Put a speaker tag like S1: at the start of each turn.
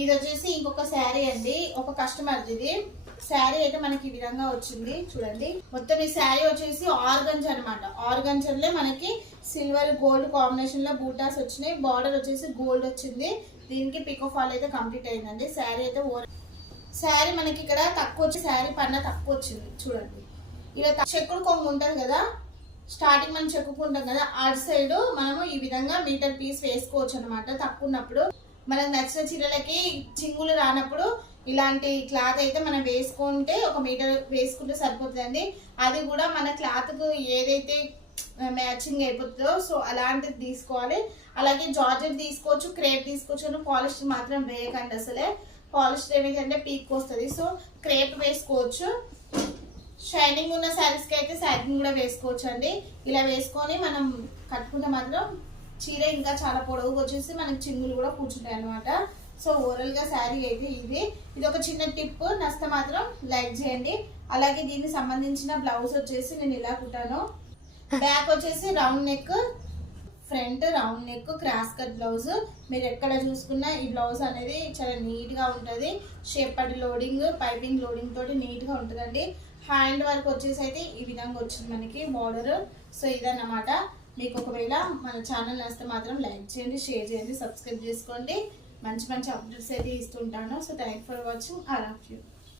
S1: ఇది వచ్చేసి ఇంకొక శారీ అండి. ఒక కస్టమర్ ఇది. శారీ అయితే మనకి ఈ విధంగా వచ్చింది. చూడండి. మొత్తం ఈ శారీ వచ్చేసి ఆర్గంజ్ అనమాట ఆర్గంజర్లే మనకి సిల్వర్ గోల్డ్ కాంబినేషన్లో బూటాస్ వచ్చినాయి. బార్డర్ వచ్చేసి గోల్డ్ వచ్చింది. దీనికి పికో ఫాల్ అయితే కంప్లీట్ అయిందండి. శారీ అయితే ఓవర్ శారీ మనకి ఇక్కడ తక్కువ వచ్చి శారీ పన్న తక్కువ వచ్చింది. చూడండి. ఇలా చెక్కుడు కొంగు ఉంటుంది కదా? స్టార్టింగ్ మనం చెక్కుకుంటాం కదా? అటు సైడ్ మనము ఈ విధంగా మీటర్ పీస్ వేసుకోవచ్చు అనమాట తక్కువ ఉన్నప్పుడు. మనకు నచ్చిన చీరలకి చింగులు రానప్పుడు ఇలాంటి క్లాత్ అయితే మనం వేసుకుంటే ఒక మీటర్ వేసుకుంటే సరిపోతుందండి. అది కూడా మన క్లాత్కు ఏదైతే మ్యాచింగ్ అయిపోతుందో సో అలాంటిది తీసుకోవాలి. అలాగే జార్జెట్ తీసుకోవచ్చు క్రేప్ తీసుకోవచ్చు పాలిస్టర్ మాత్రం వేయకండి అసలే. పాలిస్టర్ ఏమిటంటే పీక్ వస్తుంది. సో క్రేప్ వేసుకోవచ్చు. షైనింగ్ ఉన్న శారీస్కి అయితే శారీని కూడా వేసుకోవచ్చు అండి ఇలా వేసుకొని మనం కట్టుకుంటే మాత్రం చీర ఇంకా చాలా పొడవుగా వచ్చేసి మనకి చింగులు కూడా కూర్చుంటాయి అనమాట సో ఓవరాల్గా శారీ అయితే ఇది. ఇది ఒక చిన్న టిప్. నస్తే మాత్రం లైక్ చేయండి. అలాగే దీనికి సంబంధించిన బ్లౌజ్ వచ్చేసి నేను ఇలా కుట్టాను. బ్యాక్ వచ్చేసి round neck front round neck cross cut blouse మీరు ఎక్కడ చూసుకున్నా ఈ బ్లౌజ్ అనేది చాలా నీట్గా ఉంటుంది. షేప్ పడి లోడింగ్ పైపింగ్ లోడింగ్ తోటి నీట్గా ఉంటుందండి. హ్యాండ్ వర్క్ వచ్చేసి అయితే ఈ విధంగా వచ్చింది మనకి బార్డర్ సో ఇదన్నమాట. మీకు ఒకవేళ మన ఛానల్ నచ్చితే మాత్రం లైక్ చేయండి షేర్ చేయండి సబ్స్క్రైబ్ చేసుకోండి. మంచి మంచి అప్డేట్స్ అయితే ఇస్తుంటాను. So thank for watching all of you